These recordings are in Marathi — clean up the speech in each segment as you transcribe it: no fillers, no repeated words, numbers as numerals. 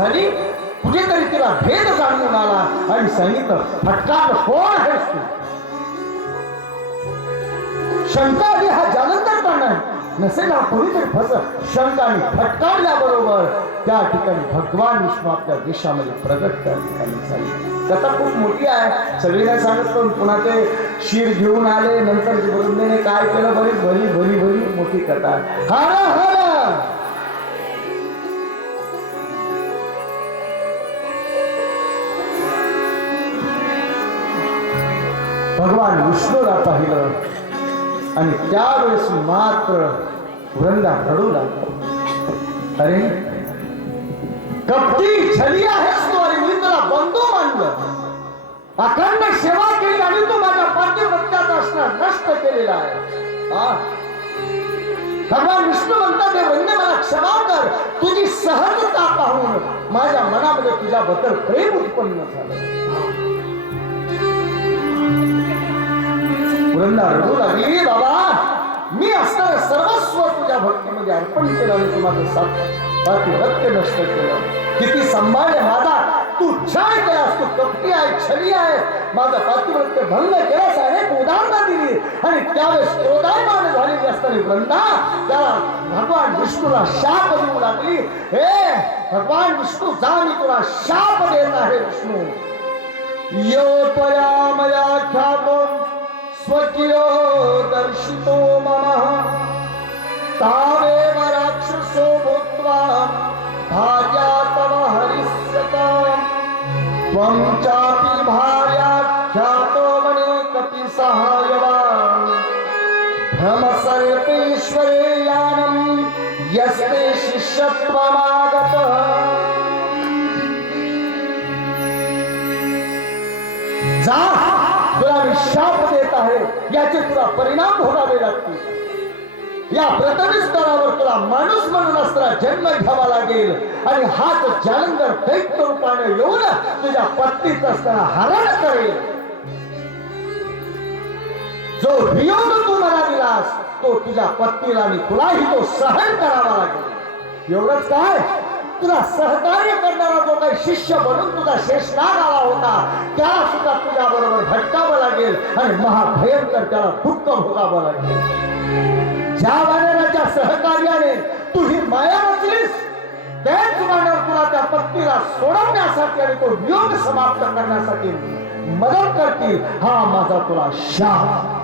झाली कुठेतरी तिला भेद जाणून आला आणि सांगितलं, फटकार कोण आहेस तू? शंका आली, हा जालंधर का नाही? नसेल हा कोणीतरी शंका आणि फटकारल्याबरोबर त्या ठिकाणी भगवान विष्णू आपल्या देशामध्ये प्रगट त्या ठिकाणी झाले. कथा खूप मोठी आहे, सगळी नाही सांगत, पण पुन्हा ते शीर घेऊन आले. नंतर वृंदेने काय केलं, बरीच भरी भरी भरी मोठी कथा. हर हर भगवान विष्णूला पाहिलं आणि त्यावेळेस मात्र वृंदा रडू लागला. अरे कपटी छली आहेस तू, आणि मी तुला बंधू मानलं, अखंड सेवा केली आणि तू माझ्या पातिव्रत्याचा असणार नष्ट केलेला आहे. भगवान विष्णू म्हणतात, हे वंदे मला क्षमा कर, तुझी सहजता पाहून माझ्या मनामध्ये तुझ्याबद्दल प्रेम उत्पन्न झालं. वृंदा रडू लागली, बाबा मी असणारं सर्वस्व तुझ्या भक्तीमध्ये अर्पण केलं आणि तू माझं पातिव्रत्य नष्ट केलं. किती संभाळले माझा तू छळ केलास, तू कपटी आहे, छली आहे, माझं पातिव्रत्य भंग केलास, अनेक उदाहरणं दिली. आणि त्यावेळेस क्रोधायमान झालेली असताना वृंदा त्याला भगवान विष्णूला शाप देऊ लागली. हे भगवान विष्णू, जा, मी तुला शाप देत आहे. विष्णू योपया मया ख्यातो स्वकीयो दर्शितो मम तावेव राक्षसो भूत्वा भार्या तव हरिष्यता त्वं चापि भार्याख्यातो मने कपि सहायवान् भ्रमसर्पेश्वरे यानं यस्ते शिष्यत्वमागतः. जा, तुला मी शाप देत आहे, याचे तुला परिणाम भोगावे लागतील. या प्रथम स्तरावर तुला माणूस म्हणून असताना जन्म घ्यावा लागेल आणि हाच जालंधर दैत्य रूपाने येऊन तुझ्या पत्नीच असताना हरण करेल. जो वियोग तू मला दिलास तो तुझ्या पत्नीला आणि तुलाही तो सहन करावा लागेल. एवढंच काय, तुला सहकार्य करणारा जो काही शिष्य बनून तुझा शेषनाग आला होता त्याला सुद्धा तुझ्या बरोबर भटकावं लागेल आणि महाभयंकर त्याला दुःख भोगावं लागेल. ज्या वानराच्या सहकार्याने तू ही माया रचलीस, त्याच वानर तुला त्या पत्नीला सोडवण्यासाठी आणि तो वियोग समाप्त करण्यासाठी मदत करतील. हा माझा तुला शाप.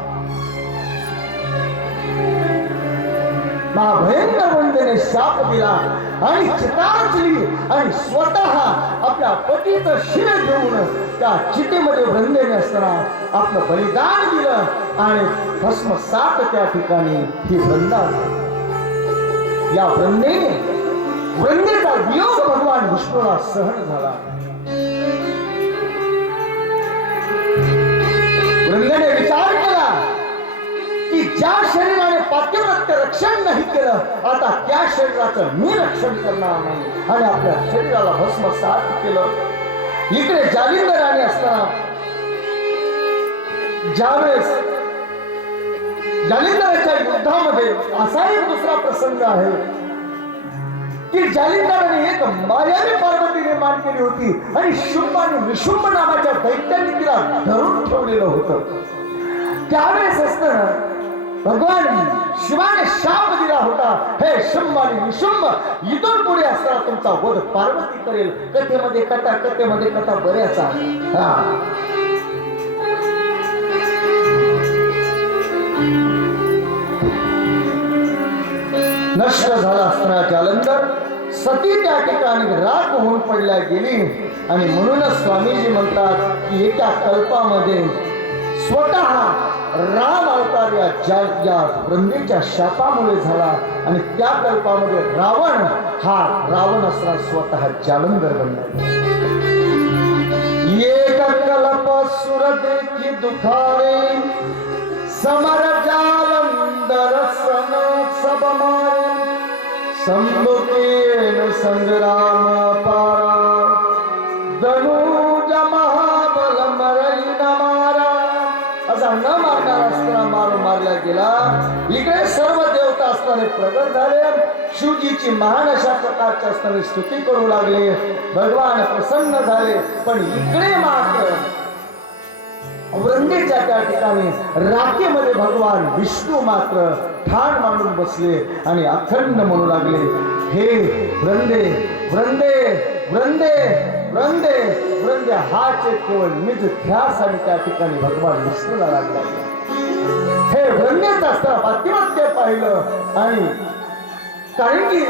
भयंकर वंदेने शाप दिला आणि चिता रचली आणि स्वतः आपल्या पतीचं शिर घेऊन त्या चितेमध्ये वंदेने असताना आपलं बलिदान दिलं आणि भस्मसात त्या ठिकाणी ही वृंदा. या वृंदेचा वियोग भगवान विष्णूला सहन झाला. वृंदेने विचार केला की ज्या शरीराने पातिव्रत्य रक्षण नाही केलं, आता त्या शरीराचं मी रक्षण करणार नाही आणि आपल्या शरीराला भस्मसात केलं. इकडे जालिंदराने असताना ज्यावेळेस जालिंदराच्या युद्धामध्ये असा एक दुसरा प्रसंग आहे की जालिंदराने एक मायावी पार्वती निर्माण केली होती आणि शुंभ आणि निशुंभ नावाच्या दैत्यांनी तिला धरून ठेवलेलं होतं. त्यावेळेस असताना भगवान शिवाने शाप दिला होता, हे शुंभ आणि निशुंभ, इथून पुढे असताना तुमचा वध पार्वती करेल. कथेमध्ये कथा बऱ्याच आहे. नष्ट झाला असताना जालंधर सती त्या ठिकाणी राख होऊन पडल्या गेली. आणि म्हणूनच स्वामीजी म्हणतात की एका कल्पामध्ये स्वतः राम अवतार या वृंदेच्या शापामुळे झाला आणि त्या कल्पामध्ये रावण असणार स्वतः जालंधर बनला. एक कल्प सुर देखी दुखारे समर जालंधर सन सब मारे संबुकेन संग्राम पारा धनुज महाबल मरई न मारा. असा न मारणारा असताना मारला गेला. इकडे सर्व देवता असणारे प्रगट झाले. शिवजीची महान अशा प्रकारच्या असताना स्तुती करू लागले. भगवान प्रसन्न झाले. पण इकडे मात्र वृंदेच्या त्या ठिकाणी राखेमध्ये भगवान विष्णू मात्र ठाण मांडून बसले आणि अखंड म्हणू लागले, हे वृंदे वृंदे वृंदे वृंदे वृंदे. हाच एक केवळ निज ध्यास आणि त्या ठिकाणी भगवान विष्णूला लागला. हे वृंदेचं असताना पातिमात्य पाहिलं आणि कारण की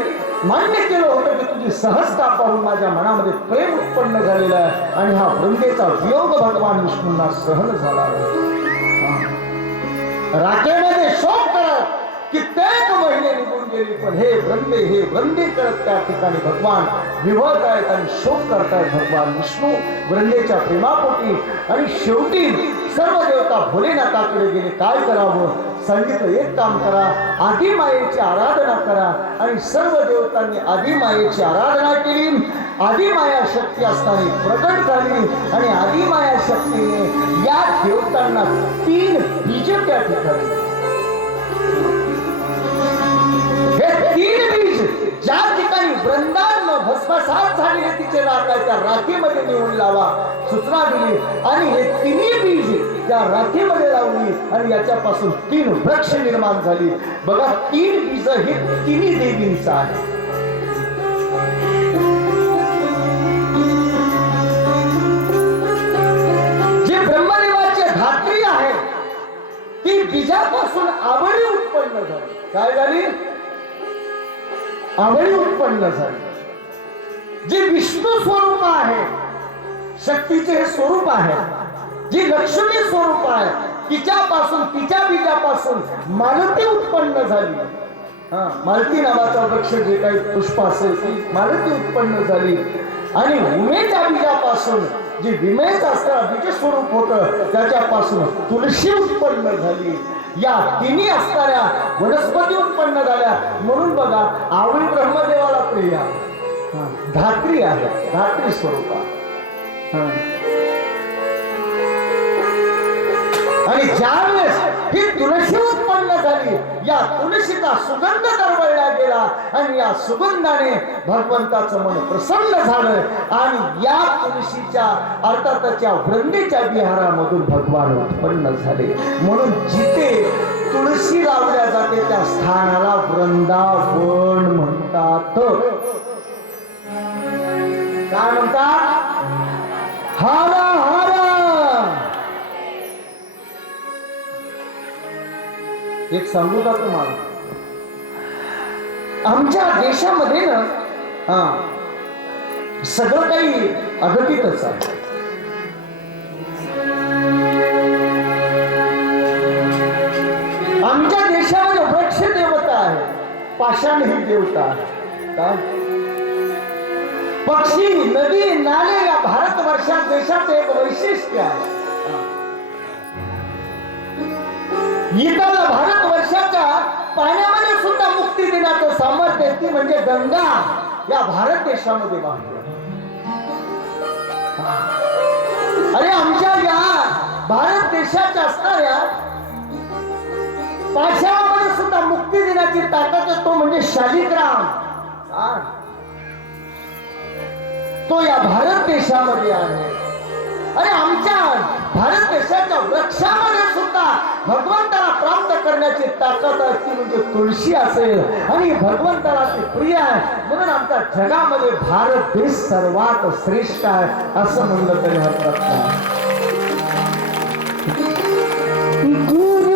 मान्य केलं होतं की तुझी सहजता पाहून माझ्या मनामध्ये प्रेम उत्पन्न झालेला आहे आणि हा वृंदेचा वियोग भगवान विष्णूंना सहन झाला. राखेमध्ये शोक करत कित्येक महिने निघून गेली. पण हे वृंदे करत त्या ठिकाणी भगवान विवळत आहेत आणि शोक करतायत भगवान विष्णू वृंदेच्या प्रेमापोटी. आणि शेवटी सर्व देवता भोलेनाथाकडे गेले. काय करावं? सांगितलं, एक काम करा, आदिमायेची आराधना करा. आणि सर्व देवतांनी आदिमायेची आराधना केली. आदिमाया शक्ती असताना प्रकट झाली आणि आदिमाया शक्तीने या देवतांना 3 बीज त्या ठिकाणी, हे 3 बीज ज्या ठिकाणी वृंदावन भस्मसात झालेले तिचे राख आहे त्या राखेमध्ये नेऊन लावा सूचना दिली. आणि हे 3 बीज त्या राखेमध्ये लावली आणि याच्यापासून 3 वृक्ष निर्माण झाली. बघा, 3 बीज हे 3 देवींचं आहे. जे ब्रह्मदेवाचे धात्री आहे ती बीजापासून आवळी उत्पन्न झाली. काय झाली? आवळी उत्पन्न झाली. जे विष्णू स्वरूप आहे, शक्तीचे हे स्वरूप आहे, जी लक्ष्मी स्वरूप आहे, तिच्यापासून तिच्या बीजापासून मालती उत्पन्न झाली. मालती नावाचा वृक्ष जे काही पुष्प असेल ती मालती उत्पन्न झाली. आणि उमेच्या बीजापासून जे विमेच असणारा बीज स्वरूप होतं त्याच्यापासून तुळशी उत्पन्न झाली. या 3 असणाऱ्या वनस्पती उत्पन्न झाल्या. म्हणून बघा, आवळी ब्रह्मदेवाला प्रिय आहे, धात्री आहे, धात्री स्वरूप आहे. आणि ज्यावेळेस ही तुळशी उत्पन्न झाली, या तुळशीचा सुगंध दरवळला गेला आणि या सुगंधाने भगवंताचं मन प्रसन्न झालं आणि या तुळशीच्या अर्थातच्या वृंदेच्या विहारामधून भगवान उत्पन्न झाले. म्हणून जिथे तुळशी लावल्या जाते त्या स्थानाला वृंदावन म्हणतात. काय म्हणतात? हरा हरा. एक सांगू का तुम्हाला, आमच्या देशामध्ये ना सगळं काही अघटितच आहे. आमच्या देशामध्ये वृक्ष देवता आहे, पाषाण ही देवता आहे. काय? पक्षी, नदी, नाले या भारतवर्षात देशाचं एक वैशिष्ट्य आहे. गीताला भारतवर्षाच्या पाण्यामध्ये सुद्धा मुक्ती देण्याचं सामर्थ्य ती म्हणजे गंगा या भारत देशामध्ये वाहते. अरे आमच्या या भारत देशाच्या असणाऱ्या पाशामध्ये सुद्धा मुक्ती देण्याची ताकद तो म्हणजे शालिग्राम. तो या भारत देशामध्ये आहे. अरे आमच्या भारत देशाच्या वृक्षामध्ये सुद्धा भगवंताला प्राप्त करण्याची ताकद असते म्हणजे तुळशी असेल आणि भगवंताला ती प्रिय आहे. म्हणून आमच्या जगामध्ये भारत देश सर्वात श्रेष्ठ आहे असं म्हणलं तरी हरकत नाही. गुरु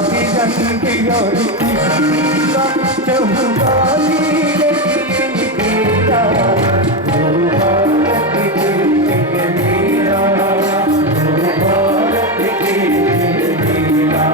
की रंग और खुशी का चौगाली लगी मेरा ओ भारत देश मेरा ओ भारत देश मेरा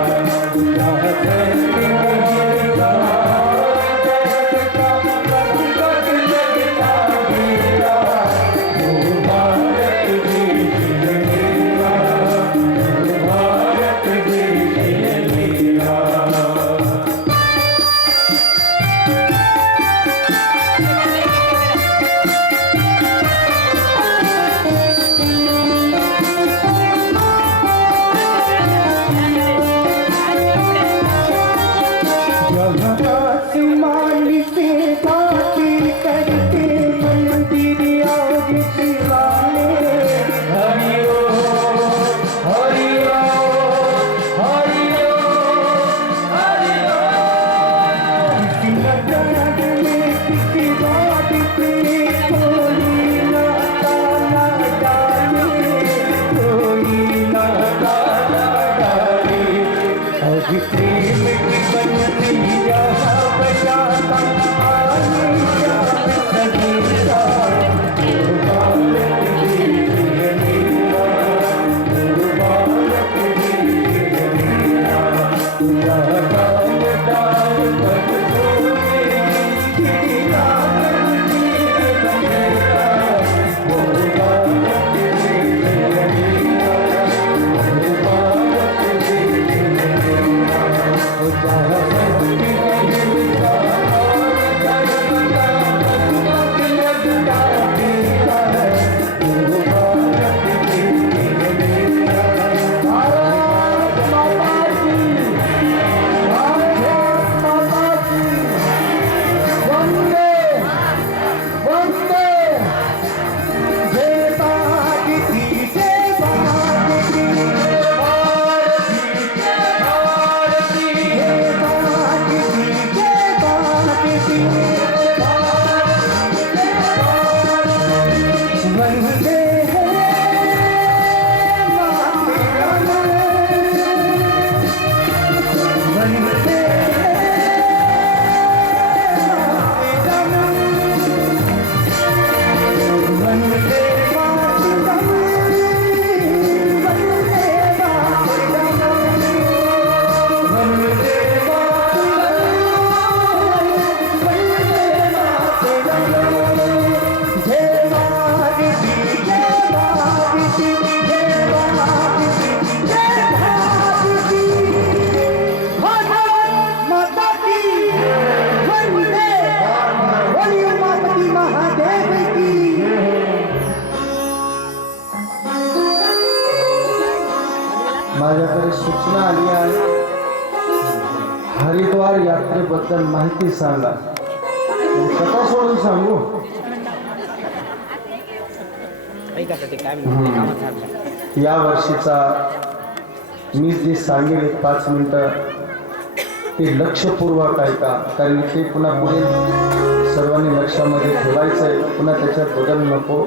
माझ्याकडे सूचना आली आहे, हरिद्वार यात्रेबद्दल माहिती सांगा. कथा सोडून सांगू. या वर्षीचा मी जे सांगेल 5 मिनिटं ते लक्षपूर्वक ऐका, कारण ते पुन्हा पुढे सर्वांनी लक्षामध्ये ठेवायचं आहे, पुन्हा त्याच्यात बदल नको.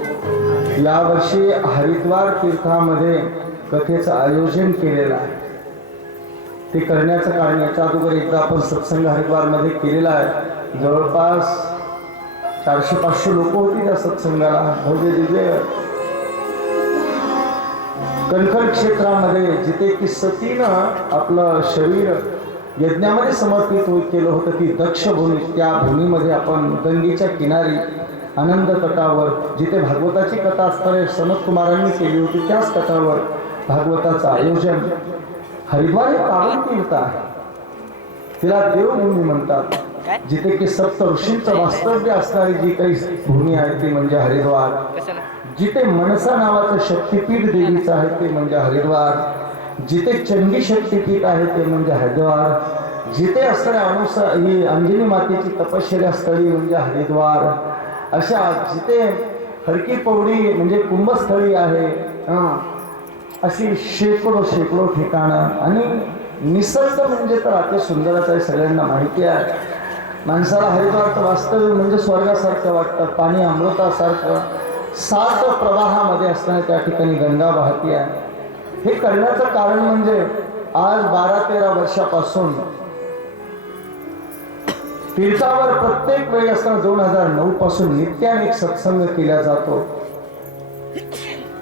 यावर्षी हरिद्वार तीर्थामध्ये कथेचं आयोजन केलेलं आहे. ते करण्याचं कारण याच्या अगोदर एकदा आपण सत्संग हरिद्वारमध्ये केलेला आहे. जवळपास 400-500 लोक होती त्या सत्संगाला. भव्य दिव्य कणखर क्षेत्रामध्ये जिथे की सतीनं आपलं शरीर यज्ञामध्ये समर्पित केलं होतं, ती दक्ष भूमी, त्या भूमीमध्ये आपण गंगेच्या किनारी आनंद तटावर जिथे भागवताची कथा असणारे सनत कुमारांनी केली होती, त्याच तटावर भागवताचं आयोजन. हरिद्वार एक पावन तीर्थ आहे, तिला देवभूमी म्हणतात. जिथे की सप्त ऋषींचं वास्तव्य असणारी जी काही भूमी आहे ती म्हणजे हरिद्वार. जिथे मनसा नावाचं शक्तिपीठ देवीचं आहे ते म्हणजे हरिद्वार. जिथे चंडी शक्तिपीठ आहे ते म्हणजे हरिद्वार. जिथे असणाऱ्या ही अंजनी मातेची तपश्चर्या स्थळी म्हणजे हरिद्वार. अशा जिथे हरकी पौडी म्हणजे कुंभस्थळी आहे, अशी शेकडो ठिकाणं. आणि निसर्ग म्हणजे तर अति सुंदरच आहे, सगळ्यांना माहिती आहे. माणसाला हरिद्वारचं वास्तव्य म्हणजे स्वर्गासारखं वाटतं. पाणी अमृतासारखं 7 प्रवाहामध्ये असताना त्या ठिकाणी गंगा वाहती आहे. हे करण्याचं कारण म्हणजे आज 12-13 वर्षापासून तीर्थावर प्रत्येक वेळी असताना 2009 पासून नित्याने एक सत्संग केला जातो.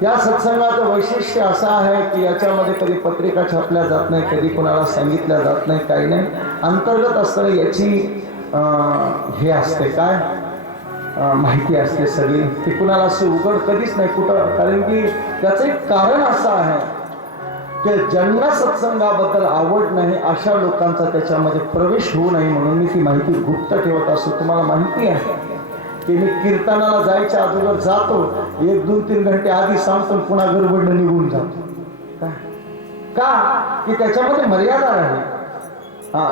या सत्संगाचं वैशिष्ट्य असं आहे की याच्यामध्ये कधी पत्रिका छापल्या जात नाही, कधी कोणाला सांगितल्या जात नाही, काही नाही. अंतर्गत असताना याची हे असते काय माहिती असते सगळी. ती कुणाला असे उघड कधीच नाही कुठं, कारण की त्याचं एक कारण असं आहे की ज्यांना सत्संगाबद्दल आवड नाही अशा लोकांचा त्याच्यामध्ये प्रवेश होऊ नये म्हणून मी ती माहिती गुप्त ठेवत असतो. तुम्हाला माहिती आहे की मी कीर्तनाला जायच्या अगोदर जातो, 1-2-3 घंटे आधी सांगतो, पुन्हा गडबडनं निघून जातो. का की त्याच्यामध्ये मर्यादा आहे.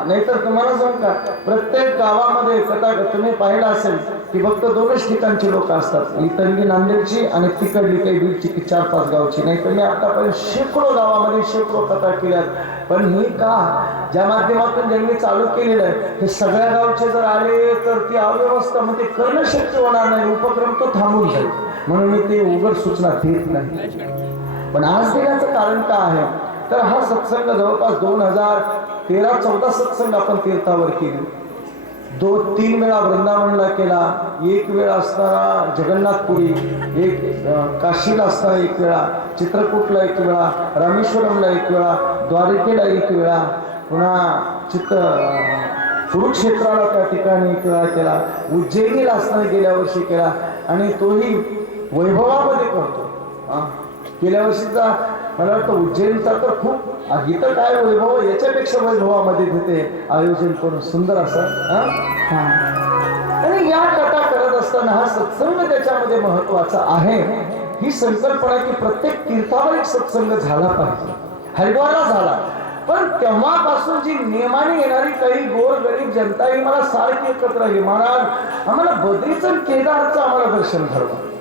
नाहीतर तुम्हाला सांग का प्रत्येक गावामध्ये कथा तुम्ही पाहिलं असेल की फक्त 2च ठिकाणची लोक असतात, इतरली नांदेडची आणि तिकडली काही बीडची की 4-5 गावची. नाही तर मी आतापर्यंत शेकडो गावामध्ये शेकडो कथा केल्यात. पण मी का ज्या माध्यमातून ज्यांनी चालू केलेलं आहे हे सगळ्या गावचे जर आले तर ती अव्यवस्था मध्ये करणं शक्य होणार नाही, उपक्रम तो थांबून जाईल. म्हणून मी ते उघड सूचना देत नाही. पण आज देण्याचं कारण काय आहे तर हा सत्संग जवळपास 2013-14 सत्संग आपण तीर्थावर केले. 2-3 वेळा वृंदावनला केला, 1 वेळा असताना जगन्नाथपुरी, 1 काशीला असताना 1 वेळा, चित्रकूटला 1 वेळा, रामेश्वरमला 1 वेळा, द्वारकेला 1 वेळा, पुन्हा कुरुक्षेत्राला त्या ठिकाणी 1 वेळा केला, उज्जैनीला असताना गेल्या वर्षी केला आणि तोही वैभवामध्ये करतो. गेल्या वर्षीचा मला वाटतं उज्जैनचा तर खूप इथं काय वैभव याच्यापेक्षा वैभवामध्ये तिथे आयोजन करून सुंदर असं. आणि या कथा करत असताना हा सत्संग त्याच्यामध्ये महत्वाचा आहे. ही संकल्पना की प्रत्येक तीर्थावर एक सत्संग झाला पाहिजे. हरिद्वारला झाला, पण तेव्हापासून जी नियमाने येणारी काही गोर गरीब जनता ही मला सारखी एकत्र आली. महाराज आम्हाला बद्रीचं केदारचं आम्हाला दर्शन घडवं.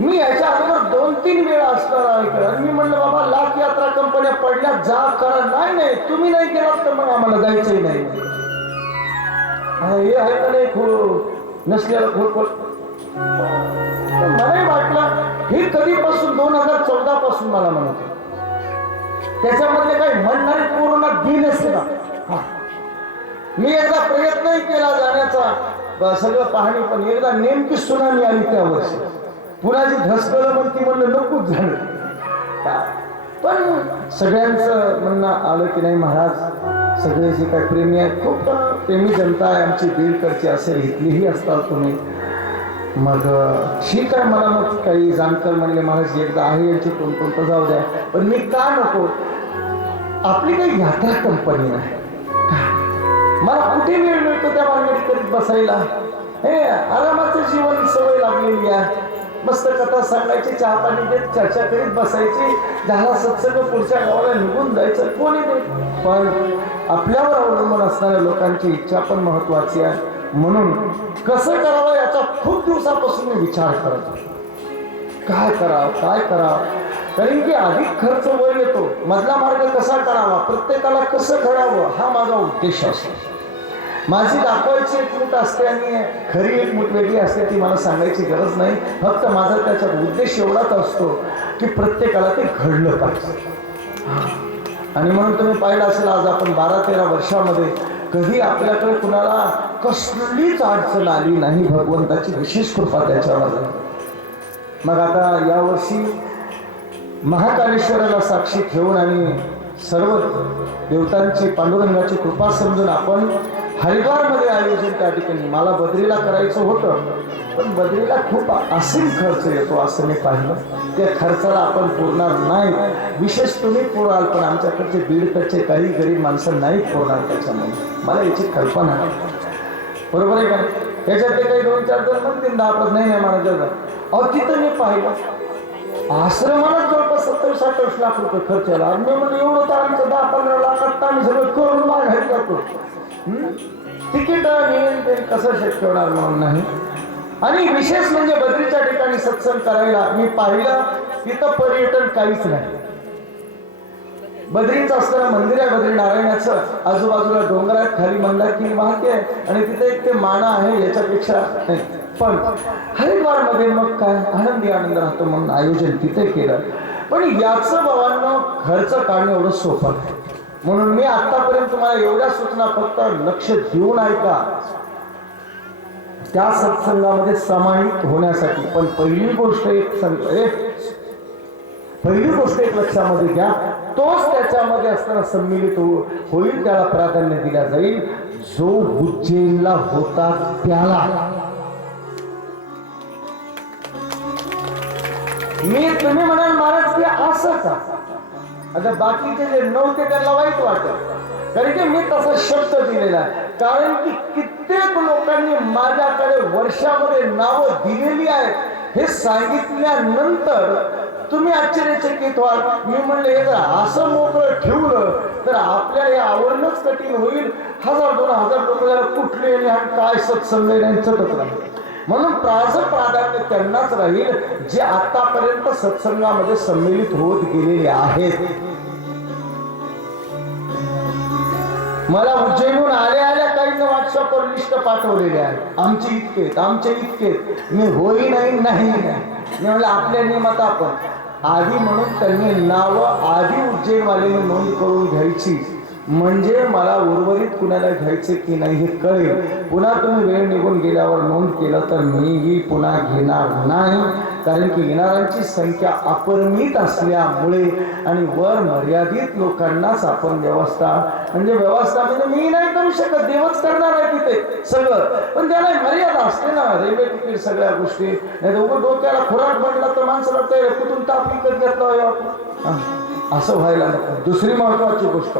मी याच्या अगोदर 2-3 वेळा असताना ऐकलं. मी म्हणलं बाबा लाख यात्रा कंपन्या पडल्या जा करा. नाही तुम्ही नाही केलात तर मग आम्हाला जायचंही नाही. हे आहे का नाही नसलेलं खोट. मलाही वाटलं हे कधीपासून 2014 पासून मला म्हणत त्याच्यामधले काही म्हणणारे पूर्ण गेलेच ना. मी एकदा प्रयत्नही केला जाण्याचा सगळं पाहणी, पण एकदा नेमकी सुनामी आली त्या वर्षी. पुन्हा जी धसकलं पण ती म्हणलं नकोच झालं. पण सगळ्यांचं म्हणणं आलं की नाही महाराज सगळे जे काही प्रेमी आहेत, खूप प्रेमी जनता आहे आमची, बीडकडची असेल इथलीही असतात तुम्ही. मग ठीक आहे. मला मग काही जाणकार म्हणले महाराज एकदा आहे यांची कोणतं जाऊ द्या, पण मी का नको. आपली काही यात्रा कंपनी नाही, मला कुठे वेळ मिळतो त्या मार्गाने करीत बसायला. हे आरामाचं जीवन सवय लागलेली आहे. मस्त कथा सांगायची, चहा पाणी देत चर्चा करीत बसायची, झाला सत्संग पुढच्या गावाला निघून जायचं. कोणी देत, पण आपल्यावर अवलंबून असणाऱ्या लोकांची इच्छा पण महत्वाची आहे. म्हणून कसं करावं याचा खूप दिवसापासून मी विचार करतो. काय करावं कारण की अधिक खर्च वर येतो. मधला मार्ग कसा करावा, प्रत्येकाला कसं घडावं हा माझा उद्देश असतो. माझी दाखवायची एक मूठ असते आणि खरी एक मूठ वेगळी असते, ती मला सांगायची गरज नाही. फक्त माझा त्याच्यात उद्देश एवढाच असतो की प्रत्येकाला ते घडलं पाहिजे. आणि म्हणून तुम्ही पाहिलं असेल आज आपण 12-13 वर्षामध्ये कधी आपल्याकडे कुणाला कसलीच अडचण आली नाही. भगवंताची विशेष कृपा त्याच्यावर. मग आता यावर्षी महाकालेश्वराला साक्षी ठेवून आणि सर्व देवतांची पांडुरंगाची कृपा समजून आपण हरिद्वारमध्ये आयोजन त्या ठिकाणी. मला बद्रीला करायचं होतं, पण बद्रीला खूप असीम खर्च येतो असं मी पाहिलं. त्या खर्चाला आपण पुरणार नाही. विशेष तुम्ही पुराल, पण आमच्याकडचे बीडकडचे काही गरीब माणसं नाही पुरणार. त्याच्यामुळे मला याची कल्पना आहे. बरोबर आहे का? त्याच्यातले काही 2-4 जण म्हणतील 10% नाही महाराज. अहो तिथं मी पाहिलं आश्रमाला जवळपास 70-60 लाख रुपये खर्च आला. मी म्हणलं एवढं तर आमचं 10-15 लाखात आम्ही सगळं करून माघारी जातो. तिकीट कसं शक्य होणार म्हणून नाही. आणि विशेष म्हणजे बद्रीच्या ठिकाणी सत्संग करायला मी पाहिलं तिथं पर्यटन काहीच नाही. बद्रीचं असताना मंदिर आहे बद्रीनारायणाचं, आजूबाजूला डोंगरात खाली मंदाकिनी वाहते आणि तिथे एक ते माना आहे, याच्यापेक्षा नाही. पण हरिद्वारमध्ये मग काय आनंदी आनंद राहतो म्हणून आयोजन तिथे केलं. पण याचं भावांनो खर्च काढणं एवढं सोपं नाही. म्हणून मी आतापर्यंत तुम्हाला एवढ्या सूचना फक्त लक्ष देऊन ऐका त्या सत्संगामध्ये समाहित होण्यासाठी. पण पहिली गोष्ट एक लक्षामध्ये घ्या, तोच त्याच्यामध्ये असताना सम्मिलित होईल, त्याला प्राधान्य दिल्या जाईल जो उज्जैनला होता त्याला. तुम्ही म्हणाल महाराज की असं का, आता बाकीचे जे नव्हते त्यांना वाईट वाटत, कारण की मी तसा शब्द दिलेला आहे. कारण की कित्येक लोकांनी माझ्याकडे वर्षामध्ये नावं दिलेली आहेत. हे सांगितल्यानंतर तुम्ही आश्चर्यचकित व्हाल. मी म्हणले हे जर असं मोकळं ठेवलं तर आपल्याला हे आवडणंच कठीण होईल. 1000-2000 लोकांना कुठले आणि काय सत्संग नाही. म्हणून प्राधान्य त्यांनाच राहील जे आतापर्यंत सत्संगामध्ये सम्मिलित होत गेलेले आहेत. मला उज्जैनहून आल्या काही व्हॉट्सअपवर लिस्ट पाठवलेली आहे, आमचे इतकेत. मी होई नाही मी म्हणलं आपल्या नियमात आपण आधी, म्हणून त्यांनी नावं आधी उज्जैनवाल्यांनी नोंद करून घ्यायची, म्हणजे मला उर्वरित कुणाला घ्यायचे की नाही हे कळेल. पुन्हा तुम्ही वेळ निघून गेल्यावर नोंद केलं तर मीही पुन्हा घेणार नाही. कारण की येणाऱ्यांची संख्या अपरिमित असल्यामुळे आणि वर मर्यादित लोकांनाच आपण व्यवस्था म्हणजे मी नाही करू शकत, देवच करणार आहे तिथे सगळं. पण त्याला मर्यादा असते ना, रेल्वे तिकीट सगळ्या गोष्टी. नाही तर उभं डोक्याला खुराक बनला तर माणसाला ते कुठून ताप विकत घेतला असं व्हायला नको. दुसरी महत्वाची गोष्ट,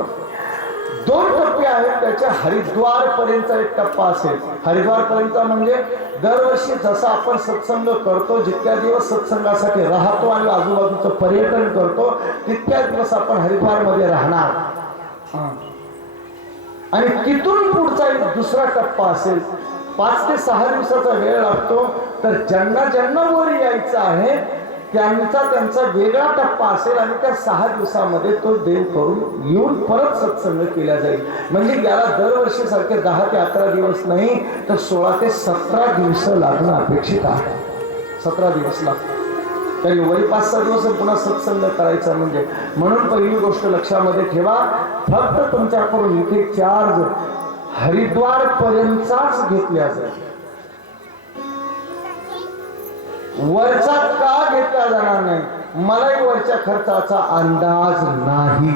2 टप्पे आहेत त्याच्या. हरिद्वार पर्यंत एक टप्पा असेल. हरिद्वार पर्यंत म्हणजे दरवर्षी जसा आपण सत्संग करतो, जितक्या दिवस सत्संगासाठी राहतो आणि आजूबाजूचं पर्यटन करतो, तितक्या दिवस आपण हरिद्वार मध्ये राहणार. आणि तिथून पुढचा एक दुसरा टप्पा असेल. 5 ते 6 दिवसाचा वेळ लागतो. तर ज्यांना वर यायचं आहे त्यांचा वेगळा टप्पा असेल आणि त्या 6 दिवसामध्ये तो देव करून येऊन परत सत्संग केला जाईल. म्हणजे याला दरवर्षी सारखे 10 ते 11 दिवस नाही तर 16 ते 17 दिवस लागणं अपेक्षित आहे. 17 दिवस लागतात. तरी वरी 5-6 दिवस पुन्हा सत्संग करायचा म्हणजे. म्हणून पहिली गोष्ट लक्षामध्ये ठेवा, फक्त तुमच्याकडून इथे चार्ज हरिद्वार पर्यंतचाच घेतल्या जाईल. वरचा का घेतला जाणार नाही, मलाही वरच्या खर्चाचा अंदाज नाही.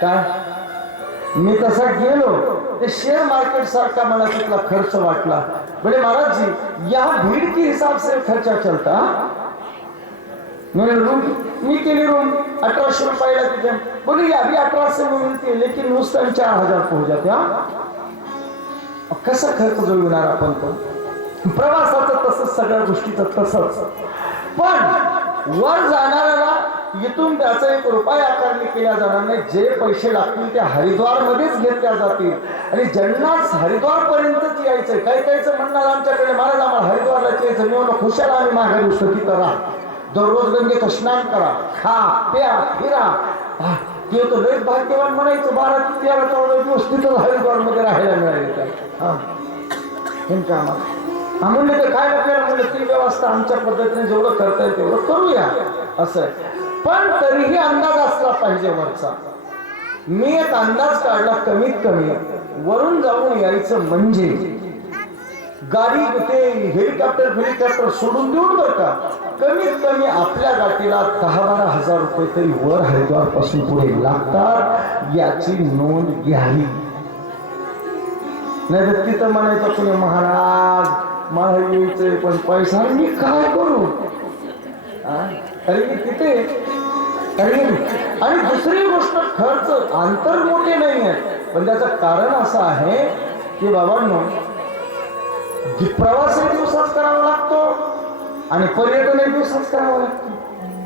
काय मी तसा गेलो ते शेअर मार्केट सारखा मला तिथला खर्च वाटला. बड़े महाराज जी यहाँ भीड़ के हिसाब से खर्चा चलता. मी केली रूम 1800 रुपयाला तिथे. बोली अभी 1800 में मिलती है लेकिन उस टाइम 4000 को हो जाते. कसा खर्च जुळविणार आपण तो. प्रवासाचं तसंच, सगळ्या गोष्टीचं तसंच. पण वर जाणाऱ्याला इथून त्याचा 1 रुपया आकारणी केल्या जाणार नाही. जे पैसे लागतील ते हरिद्वार मध्येच घेतल्या जातील. आणि ज्यांना हरिद्वार पर्यंतच यायचंय, काही काहीचं म्हणणार आमच्याकडे महाराज आम्हाला हरिद्वारला यायचं, मी म्हणलं खुशाला आम्ही माघारी दिवस तिथं राहा, दररोज गंगेत स्नान करा, खा प्या फिरा. ते तर लयच भाग्यवान म्हणायचं. 12 ते 13 14 दिवस तिथं हरिद्वार मध्ये राहायला मिळाले. म्हणले ते काय आपल्याला म्हणलं ती व्यवस्था आमच्या पद्धतीने जेवढं करता येईल तेवढं करूया असं आहे. पण तरीही अंदाज असला पाहिजे वरचा. मी एक अंदाज काढला, कमीत कमी वरून जाऊन यायचं म्हणजे गाडी ते हेलिकॉप्टर सोडून देऊन बरं का, कमीत कमी आपल्या गाठीला 10-12 हजार रुपये तरी वर हरिद्वार पासून पुढे लागतात. याची नोंद घ्यावी. नाही तर तिथं म्हणायचं कुणी महाराज मला यायचंय पण पैसा मी काय करू. तिथे आणि दुसरी गोष्ट, खर्च अंतर मोठे नाही आहे. पण त्याचं कारण असं आहे की बाबांनो, प्रवास 1 दिवसाच करावा लागतो आणि पर्यटन 1 दिवसाच करावं लागतं.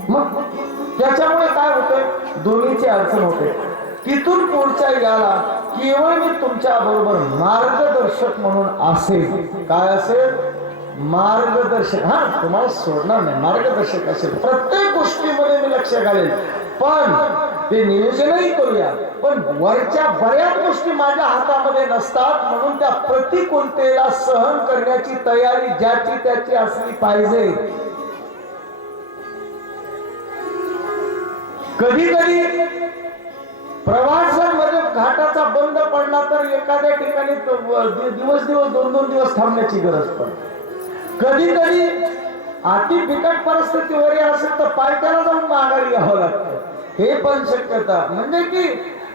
मग त्याच्यामुळे काय होतं, दोन्हीची अडचण होते. तिथून पुढच्या याला केवळ मी तुमच्या बरोबर मार्गदर्शक म्हणून असेल. काय असेल, मार्गदर्शक. तुम्हाला सोडणार नाही, मार्गदर्शक असेल. प्रत्येक गोष्टीमध्ये मी लक्ष घालेल. पण ते नियोजनही करूया. पण वरच्या बऱ्याच गोष्टी माझ्या हातामध्ये नसतात. म्हणून त्या प्रतिकूलतेला सहन करण्याची तयारी ज्याची त्याची असली पाहिजे. कधी कधी प्रवासामध्ये घाटाचा बंद पडला तर एखाद्या ठिकाणी दिवस 2-2 दिवस थांबण्याची गरज पडते. कधी कधी अति बिकट परिस्थिती वरी असेल तर पायथ्याला जाऊन माघारी यावं लागतं. हे पण शक्यता म्हणजे की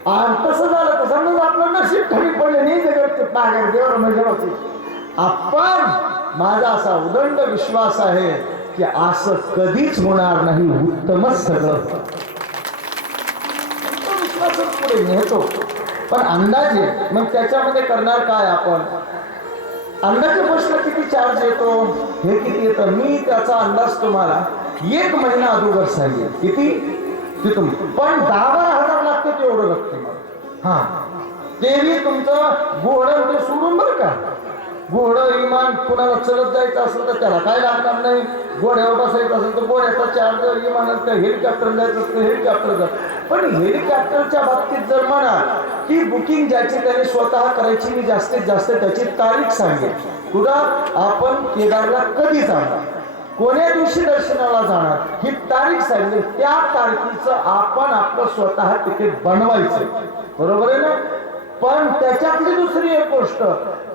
तसं झालं तर समजा आपलं नशीब कमी पडले नाही जगत माघार देवर म्हणजे आपण माझा असा उदंड विश्वास आहे की असं कधीच होणार नाही. उत्तमच सगळं विश्वासच पुढे नेतो. पण अंदाजे मग त्याच्यामध्ये करणार काय आपण? अंदाजे प्रश्न किती चार्ज येतो, हे किती येतं, मी त्याचा अंदाज तुम्हाला 1 महिना अगोदर सांगेल. किती तिथून पण 10-12 हजार लागते तेवढं लागते मला. हा तेही तुमचं घोडं ते सोडून बरं का. घोडं विमान कुणाला चलत जायचं असेल तर त्याला काय लागणार नाही. घोड्यावर बसायचं असेल तर घोड्याचा चार्ज, विमानात हेलिकॉप्टर जायचं असेल तर हेलिकॉप्टर जात. पण हेलिकॉप्टरच्या बाबतीत जर म्हणा की बुकिंग ज्याची त्याने स्वतः करायची, मी जास्तीत जास्त त्याची तारीख सांगेल. कुठं आपण केदारला कधी जाणार, कोण्या दिवशी दर्शनाला जाणार, ही तारीख सांगितली. त्या तारखेचं आपण आपलं स्वतः तिकीट बनवायचं. बरोबर आहे ना. पण त्याच्यातली दुसरी एक गोष्ट,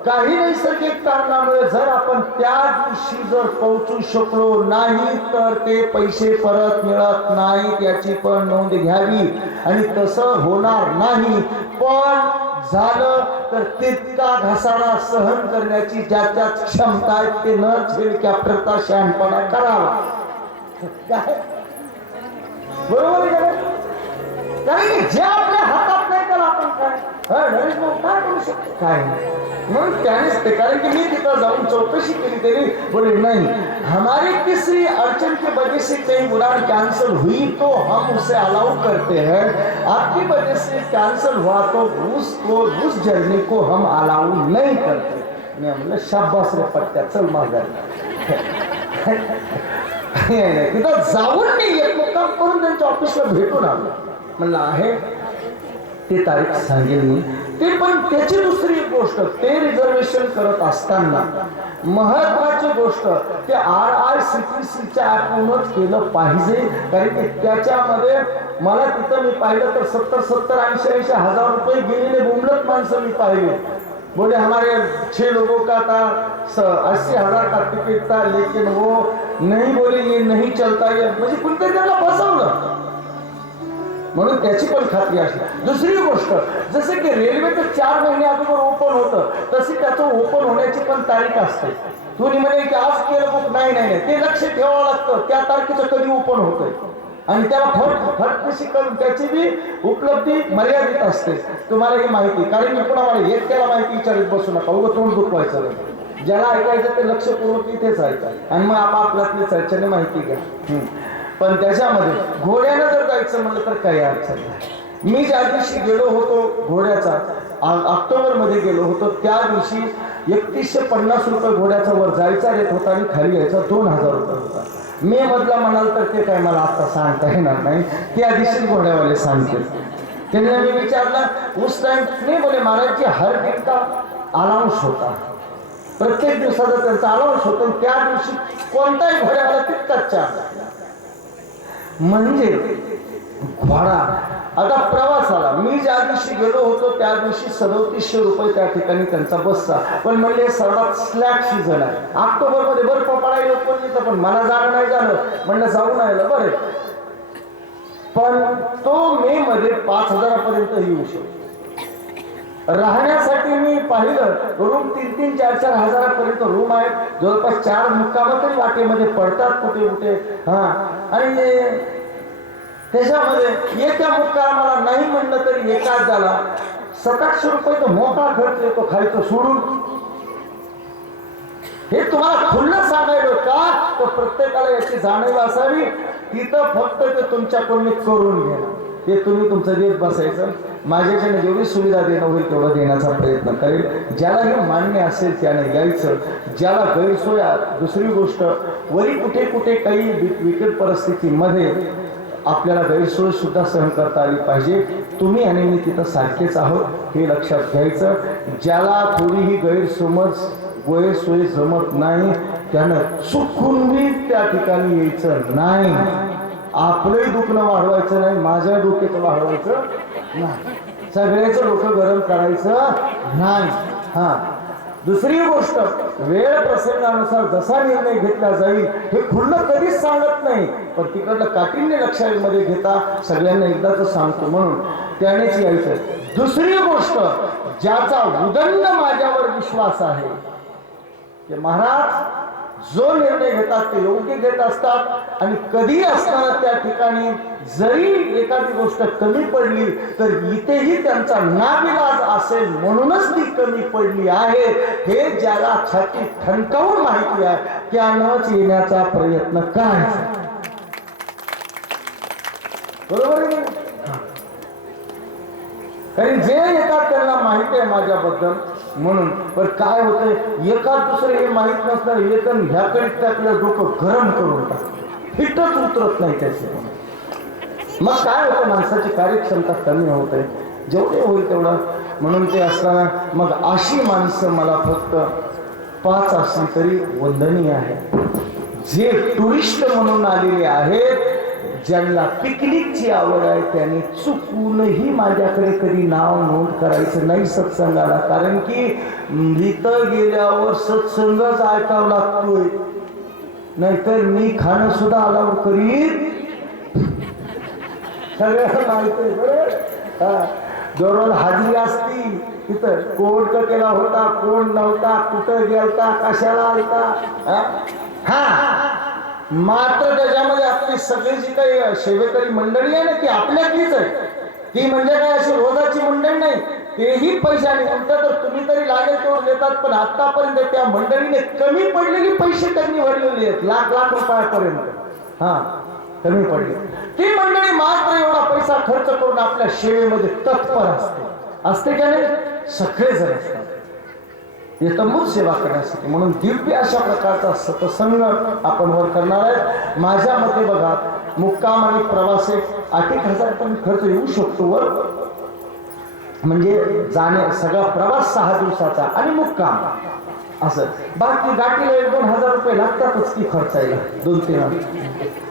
काही नैसर्गिक कारणामुळे जर आपण त्या दिवशी जर पोहोचू शकलो नाही तर ते पैसे परत मिळत नाहीत याची पण नोंद घ्यावी. आणि तसं होणार नाही. पण झालं तर तितका घसारा सहन करण्याची ज्याच्यात क्षमता आहे ते न हेलिकॉप्टरचा शहाणपणा करावा. काय बरोबर आहे? कारण जे आपल्या हातात नाही त्याला आपण काय काय करू शकतो काय म्हणून त्यानेच ते. कारण की मी तिथं जाऊन चौकशी केली तरी बोले नहीं, हमारी किसी अड़चन की वजह से कहीं उड़ान कैंसिल हुई तो हम उसे अलाउ करते हैं. आपकी वजह से कैंसिल हुआ तो उस जर्नी को हम अलाउ नहीं करते. मी म्हणलं शाबास रे पट्ट्या, चल माझा. तिथं जाऊन मी एक मुक्काम करून त्यांच्या ऑफिसला भेटून आलो. म्हणलं आहे ते तारीख सांगेल मी. ते पण त्याची दुसरी गोष्ट, ते रिझर्वेशन करत असताना महत्वाची गोष्ट ते RICTCच्या ॲपवरूनच केलं पाहिजे. कारण की त्याच्यामध्ये मला तिथं मी पाहिलं तर 70-80 हजार रुपये गेलेले बुमलत माणसं मी पाहिले. बोले हमारे 6 लोगों का था 80 हजार का टिकट था, लेकिन वो नहीं, बोले ये नहीं चलता. ये म्हणजे कुठे त्याला बसवलं म्हणून त्याची पण खात्री असते. दुसरी गोष्ट, जसं की रेल्वेचं 4 महिने अगोदर ओपन होतं तशी त्याचं ओपन होण्याची पण तारीख असते. तुम्ही म्हणे की आज केलं बुक, नाही ते लक्ष ठेवावं लागतं त्या तारखेचं कधी ओपन होतंय. आणि त्याला फट कशी करून त्याची बी उपलब्धी मर्यादित असते. तुम्हाला ही माहिती, कारण मी पुन्हा मला एकट्याला माहिती विचारित बसू नका, उगं तोंड दुखवायचं. ज्याला ऐकायचं ते लक्षपूर्वक तिथेच ऐका आणि मग आपापल्यातली चर्चेने माहिती घ्या. पण त्याच्यामध्ये घोड्यानं जर जायचं म्हणलं तर काही अडचण नाही. मी ज्या दिवशी गेलो होतो घोड्याचा, ऑक्टोबरमध्ये गेलो होतो, त्या दिवशी 3150 रुपये घोड्याचा वर जायचा रेट होता आणि खाली यायचा 2000 रुपये होता. मे मधला म्हणाल तर ते काय मला आता सांगता येणार नाही, त्या दिवशी घोड्यावाले सांगतील. त्यांनी मी विचारलं उस टाइम नाही, बोले महाराज जी हर दिन का अलाउंस होता, प्रत्येक दिवसाचा त्यांचा अलाउंस होतो. त्या दिवशी कोणताही घोड्यावाला तितकाच चार्ज. म्हणजे घोडा आता प्रवासाला मी ज्या दिवशी गेलो होतो त्या दिवशी 3700 रुपये त्या ठिकाणी त्यांचा बसचा. पण म्हणले सर्वात स्लॅक सीझन आहे, ऑक्टोबर मध्ये बर्फ पडायला पण येतं, पण मला जाणं नाही झालं. म्हणलं जाऊन आलं बरं. पण तो मे मध्ये 5000 पर्यंत येऊ शकतो. राहण्यासाठी मी पाहिलं रूम 3-3, 4-4 हजारापर्यंत रूम आहेत. जवळपास 4 मुक्काम तरी वाटेमध्ये पडतात कुठे कुठे. आणि त्याच्यामध्ये एका मुक्कामाला नाही म्हणलं तरी एकाच झाला 700-800 रुपये तो मोठा खर्च येतो खायचं सोडून. हे तुम्हाला खुल्लं सांगायचं का, तर प्रत्येकाला याची जाणीव असावी. तिथं फक्त ते तुमच्याकडून करून घ्या, ते तुम्ही तुमचं देत बसायचं. माझ्याकडे जेवढी सुविधा देणं होईल तेवढं देण्याचा प्रयत्न करेल. ज्याला हे मान्य असेल त्याने यायचं, ज्याला गैरसोय. दुसरी गोष्ट, वरी कुठे कुठे काही विकट परिस्थितीमध्ये आपल्याला गैरसोय सुद्धा सहन करता आली पाहिजे. तुम्ही आणि मी तिथं सारखेच आहोत हे लक्षात घ्यायचं. ज्याला थोडीही गैरसोय जमत नाही त्यानं चुकून त्या ठिकाणी यायचं नाही. आपलंही दुखणं वाढवायचं नाही, माझ्या डोक्याचं वाढवायचं नाही, सगळ्याचं डोकं गरम करायचं नाही. हा, दुसरी गोष्ट, वेळ प्रसंगानुसार जसा निर्णय घेतला जाईल हे खुल्लं कधीच सांगत नाही, पण तिकडलं काठीण्य लक्षामध्ये घेता सगळ्यांना एकदाच सांगतो म्हणून त्यानेच यायचं. दुसरी गोष्ट, ज्याचा उदंड माझ्यावर विश्वास आहे की महाराज जो निर्णय घेतात ते योग्य घेत असतात, आणि कधी असताना त्या ठिकाणी जरी एखादी गोष्ट कमी पडली तर इथेही त्यांचा नाविलाज असेल म्हणूनच ती कमी पडली आहे हे ज्याला छाती ठणकावून माहिती आहे त्यानंच येण्याचा प्रयत्न काय. बरोबर आहे, कारण जे येतात त्यांना माहिती आहे माझ्याबद्दल म्हणून. पण काय होतंय, एकाच दुसरे हे माहित नसणार येतं ह्याकडे त्याकडे डोकं गरम करून टाकतं, हिटच उतरत नाही त्याचे. मग काय होतं, माणसाची कार्यक्षमता कमी होते जेवढे होईल तेवढं. म्हणून ते असताना मग अशी माणसं मला फक्त 5 असली तरी वंदनीय आहे, जे टुरिस्ट म्हणून आलेले आहेत, ज्यांना पिकनिकची आवड आहे, त्यांनी चुकूनही माझ्याकडे कधी नाव नोंद करायचं नाही सत्संगाला, कारण की इथं गेल्यावर सत्संगच ऐकावं लागतोय, नाहीतर मी खाणं सुद्धा अलाउड करीत सगळ्यांना माहिती आहे. बरोबर, दररोज हाजरी असती तिथं, कोण का केला होता, कोण नव्हता, कुठं गेलता, कशाला आलता. हा, मात्र त्याच्यामध्ये आपली सगळी जी काही सेवेकरी मंडळी आहे ना ती आपल्यातलीच आहे. ती म्हणजे काय अशी रोजाची मंडळी नाही, तेही पैशाने म्हणतात तर तुम्ही तरी लागेल तेवढं देतात, पण आतापर्यंत त्या मंडळीने कमी पडलेली पैसे त्यांनी भरलेले आहेत, लाख रुपयापर्यंत. हा, कमी पडले ती मंडळी मात्र एवढा पैसा खर्च करून आपल्या सेवेमध्ये तत्पर असते का नाही, सगळेजण असतात येतंबूत सेवा करण्यासाठी. म्हणून दिव्य अशा प्रकारचा सत्संग आपण वर करणार आहे. माझ्या मते बघा, मुक्काम आणि प्रवास 8,000 पण खर्च येऊ शकतो वर, म्हणजे जाणे सगळा प्रवास 6 दिवसाचा आणि मुक्काम असं. बाकी गाठीला 1-2 हजार रुपये लागतातच की खर्चायला 2-3.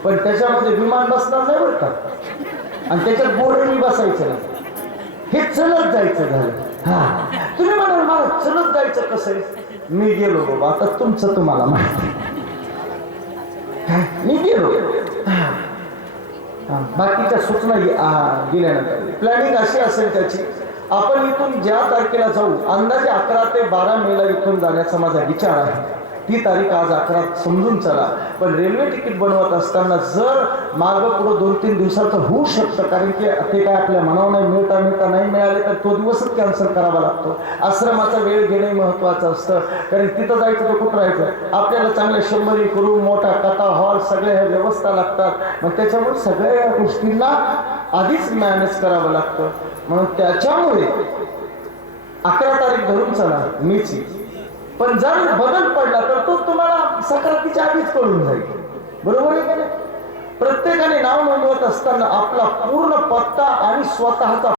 पण त्याच्यामध्ये विमान बसणार नाही बरं का, आणि त्याच्यात बोर्डही बसायचं नाही, हे चलत जायचं झालं. हा, तुम्ही म्हणाल मला चलत जायचं कसं आहे, मी गेलो बाबा, आता तुमचं तुम्हाला माहिती, मी गेलो. बाकीच्या सूचना गेल्यानंतर प्लॅनिंग अशी असेल त्याची, आपण इथून ज्या तारखेला जाऊ, अंदाजे 11 ते 12 मेला इथून जाण्याचा माझा विचार आहे. ती तारीख आज 11 समजून चला. पण रेल्वे तिकीट बनवत असताना जर मागं पुढं 2-3 दिवसाचं होऊ शकतं, कारण की ते काय आपल्या मनावर नाही मिळता नाही मिळाले तर तो दिवसच कॅन्सल करावा लागतो. आश्रमाचा वेळ घेणे महत्त्वाचं असतं, कारण तिथं जायचं तर कुठं राहायचं, आपल्याला चांगले 100 रूम, मोठा कथा हॉल, सगळ्या ह्या व्यवस्था लागतात. मग त्याच्यामुळे सगळ्या या गोष्टींना आधीच मॅनेज करावं लागतं. म्हणून त्याच्यामुळे 11 तारीख धरून चला मीची. पण जर बदल पडला तर तो तुम्हाला संक्रांतीच्या आधीच कळून जाईल. बरोबर आहे का नाही? प्रत्येकाने नाव नोंदवत असताना आपला पूर्ण पत्ता आणि स्वतःचा